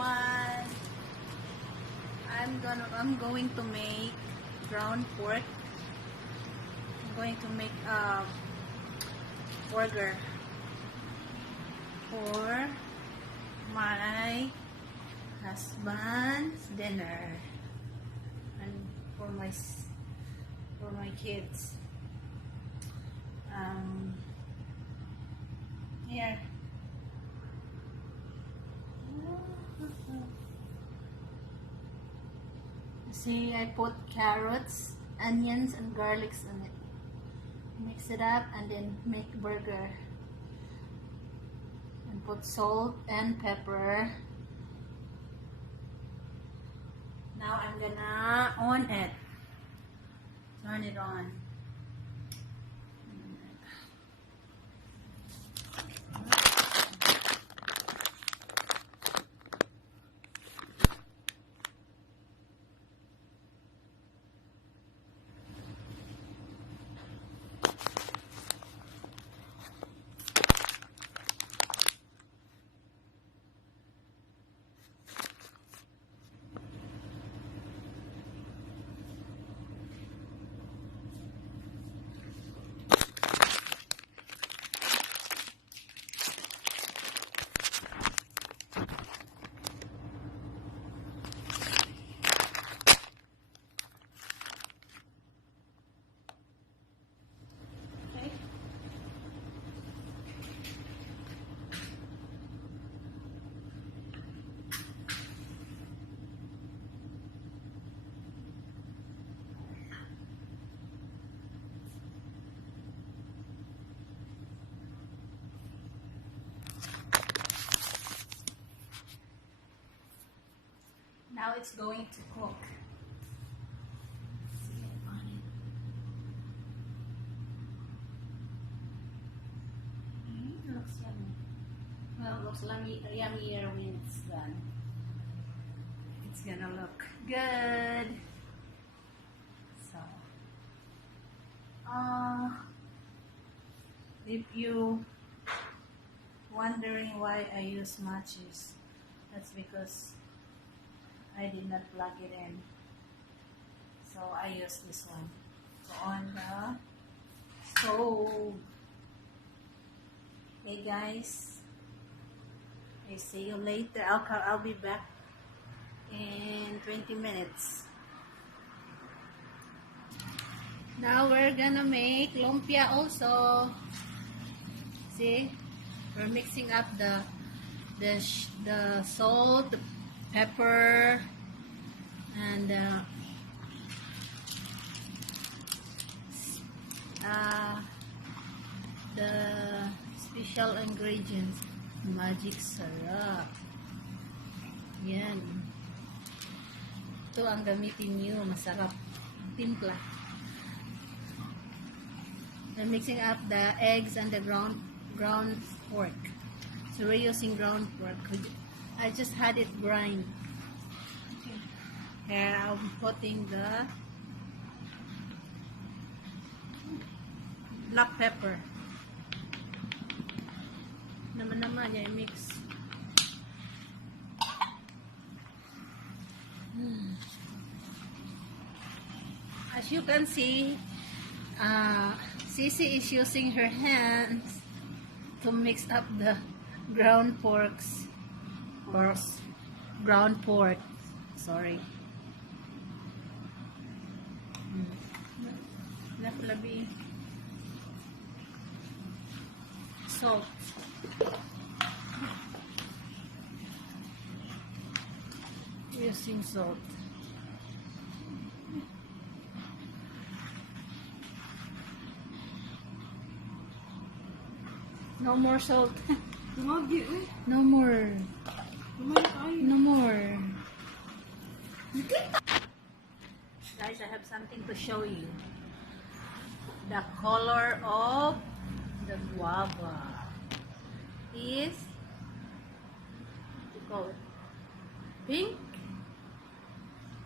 everyone. I'm going to make ground pork. I'm going to make a burger for my husband's dinner and for my kids. Here. See, I put carrots, onions, and garlics in it. Mix it up and then make burger. And put salt and pepper. Now I'm gonna on it. Turn it on. Now it's going to cook. Looks yummy. Well, it looks yummier when it's done. It's gonna look good. So, if you wondering why I use matches, that's because I did not plug it in, so I use this one. So on the stove. Hey guys, I see you later. I'll be back in 20 minutes. Now we're gonna make lumpia also. See, we're mixing up the salt, the pepper, and the special ingredients, magic sarap. Yan. Ito ang gamitin nyo, masarap timpla. I'm mixing up the eggs and the ground pork. So we're using ground pork. I just had it grind. Here I'm putting the black pepper. Naman niya i-mix. As you can see, Sisi is using her hands to mix up the ground pork. Sorry. Labi. Salt. Using salt. No more salt. No more. No more. Guys, I have something to show you. The color of the guava is pink.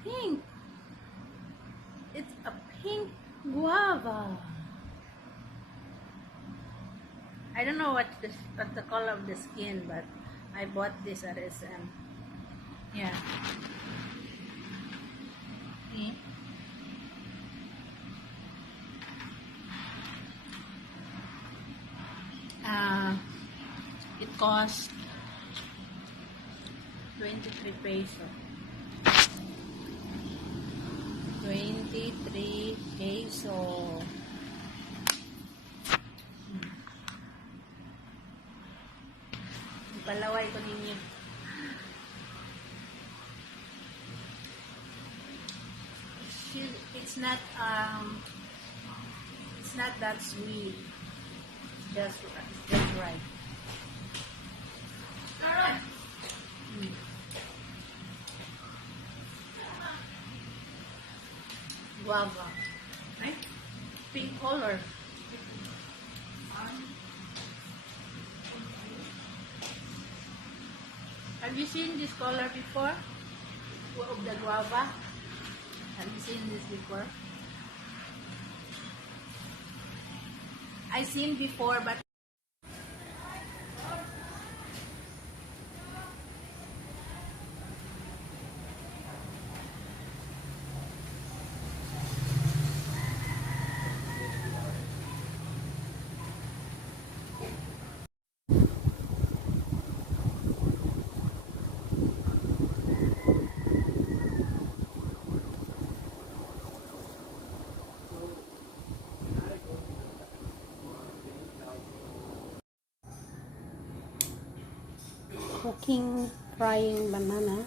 Pink. It's a pink guava. I don't know what's the color of the skin, but I bought this at SM. Yeah. See? It costs 23 peso. 23 peso. Palaway ko ninyo. It's not that sweet. Just right. Mm. Guava. Right? Pink color. Have you seen this color before? Of the guava? Have you seen this before? I seen before, but Cooking, frying banana.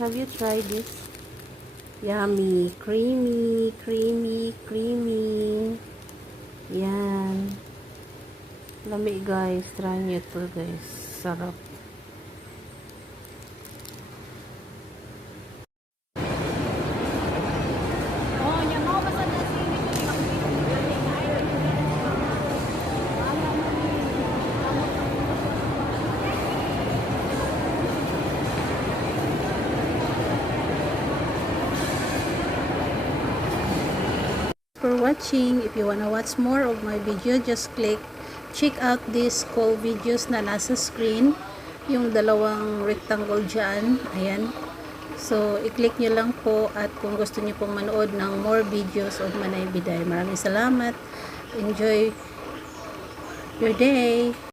Have you tried this? Yummy. Creamy, creamy, creamy. Yan. Lami guys. Try nyo to guys. Sarap. For watching. If you wanna watch more of my video, just check out this call videos na nasa screen. Yung dalawang rectangle dyan. Ayan. So, i-click nyo lang po at kung gusto nyo pong manood ng more videos of Manay Biday. Maraming salamat. Enjoy your day.